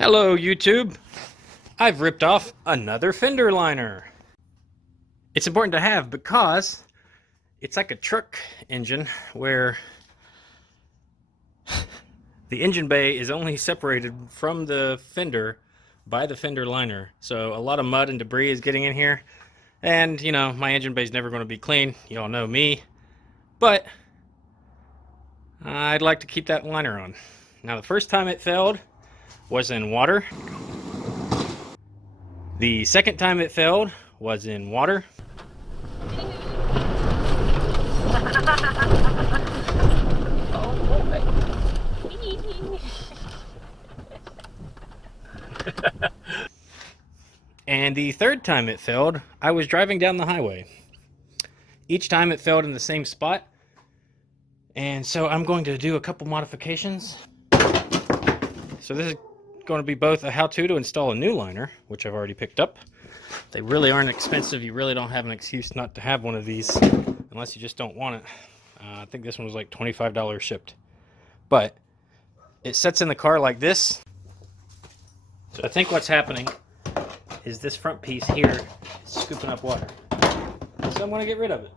Hello YouTube! I've ripped off another fender liner. It's important to have because it's like a truck engine where the engine bay is only separated from the fender by the fender liner. So a lot of mud and debris is getting in here. And you know, my engine bay is never going to be clean. You all know me. But I'd like to keep that liner on. Now the first time it failed was in water. The second time it failed was in water. Oh boy. And the third time it failed, I was driving down the highway. Each time it failed in the same spot. And so I'm going to do a couple modifications. So this is going to be both a how-to to install a new liner, which I've already picked up. They really aren't expensive. You really don't have an excuse not to have one of these unless you just don't want it. I think this one was like $25 shipped. But it sits in the car like this. So I think what's happening is this front piece here is scooping up water. So I'm going to get rid of it.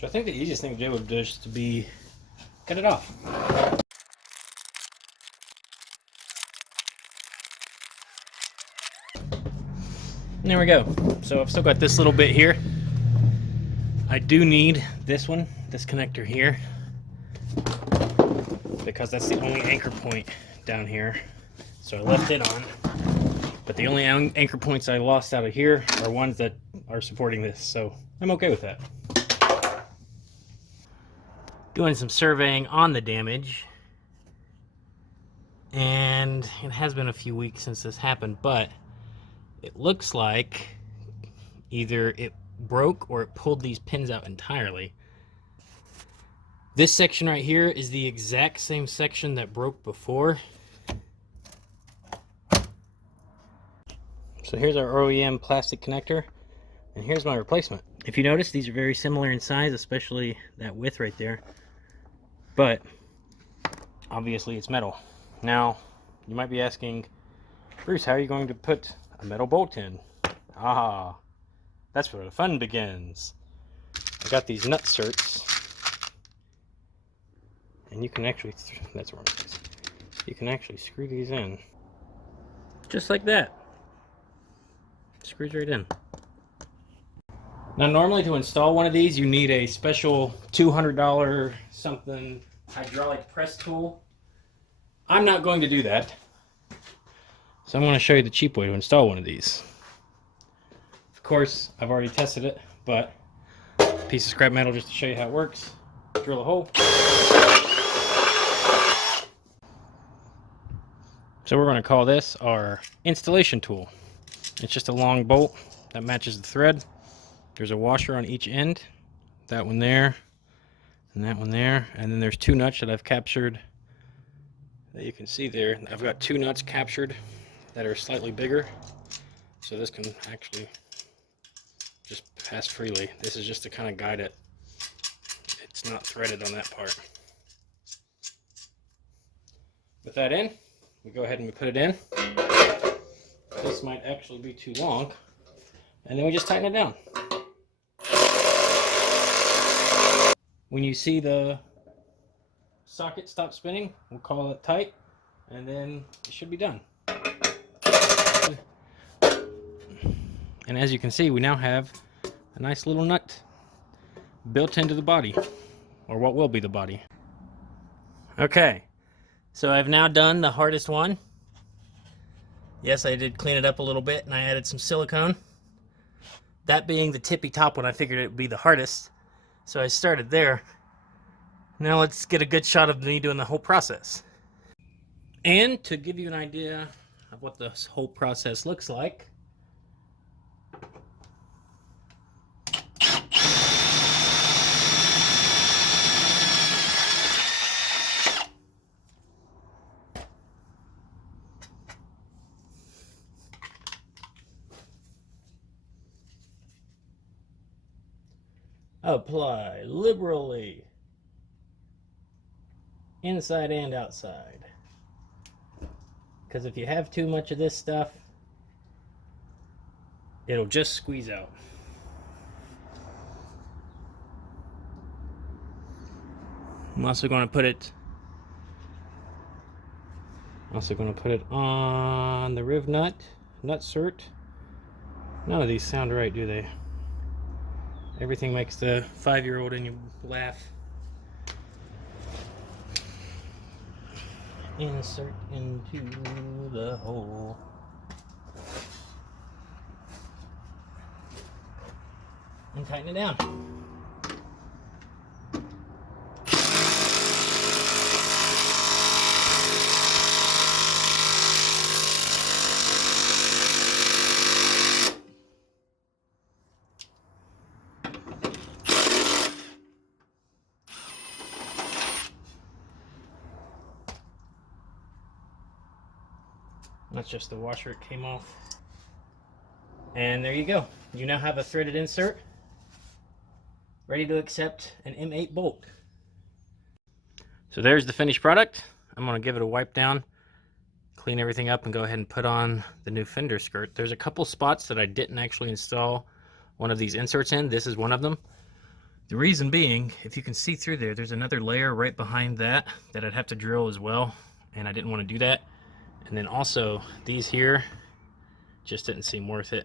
So I think the easiest thing to do would just be cut it off. And there we go. So I've still got this little bit here. I do need this one, this connector here, because that's the only anchor point down here. So I left it on. But the only anchor points I lost out of here are ones that are supporting this. So I'm okay with that. Doing some surveying on the damage. And it has been a few weeks since this happened, but it looks like either it broke or it pulled these pins out entirely. This section right here is the exact same section that broke before. So here's our OEM plastic connector, and here's my replacement. If you notice, these are very similar in size, especially that width right there. But obviously it's metal. Now, you might be asking, Bruce, how are you going to put a metal bolt in? Ah, that's where the fun begins. I got these nut certs, and you can actually, that's where it is. You can actually screw these in, just like that. Screws right in. Now, normally to install one of these, you need a special $200 something hydraulic press tool. I'm not going to do that. So I'm going to show you the cheap way to install one of these. Of course, I've already tested it, but a piece of scrap metal just to show you how it works. Drill a hole. So we're going to call this our installation tool. It's just a long bolt that matches the thread. There's a washer on each end. That one there, and that one there. And then there's two nuts that I've captured that you can see there. I've got two nuts captured that are slightly bigger, so this can actually just pass freely. This is just to kind of guide it. It's not threaded on that part. With that in, we go ahead and we put it in. This might actually be too long, and then we just tighten it down. When you see the socket stop spinning, we'll call it tight, and then it should be done. And as you can see, we now have a nice little nut built into the body, or what will be the body. Okay, so I've now done the hardest one. Yes, I did clean it up a little bit, and I added some silicone. That being the tippy top one, I figured it would be the hardest, so I started there. Now let's get a good shot of me doing the whole process. And to give you an idea of what this whole process looks like, apply liberally, inside and outside. because if you have too much of this stuff, it'll just squeeze out. I'm also going to put it on the riv nut cert. None of these sound right, do they? Everything makes the 5-year-old in you laugh. Insert into the hole. And tighten it down. That's just the washer it came off. And there you go. You now have a threaded insert ready to accept an M8 bolt. So there's the finished product. I'm going to give it a wipe down, clean everything up, and go ahead and put on the new fender skirt. There's a couple spots that I didn't actually install one of these inserts in. This is one of them. The reason being, if you can see through there, there's another layer right behind that I'd have to drill as well, and I didn't want to do that. And then also these here just didn't seem worth it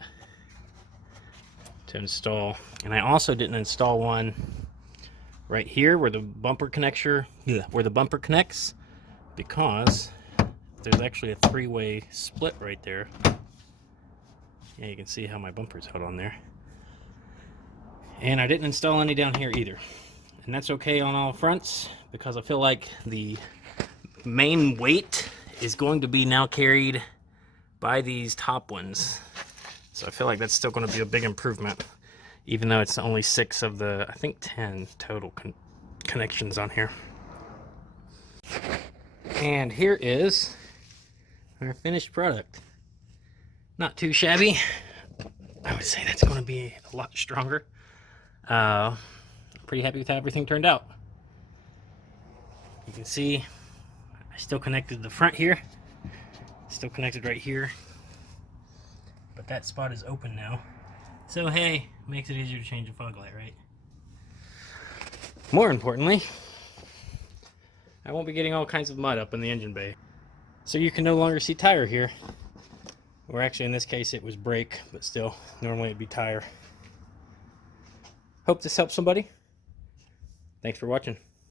to install. And I also didn't install one right here where the bumper connects, because there's actually a 3-way split right there. Yeah, you can see how my bumper's out on there. And I didn't install any down here either. And that's okay on all fronts, because I feel like the main weight is going to be now carried by these top ones. So I feel like that's still going to be a big improvement, even though it's only 6 of the, I think, 10 total connections on here. And here is our finished product. Not too shabby. I would say that's going to be a lot stronger. Pretty happy with how everything turned out. You can see I still connected the front here, still connected right here, but that spot is open now. So hey, makes it easier to change a fog light, right? More importantly, I won't be getting all kinds of mud up in the engine bay. So you can no longer see tire here. Or actually in this case it was brake, but still, normally it'd be tire. Hope this helps somebody. Thanks for watching.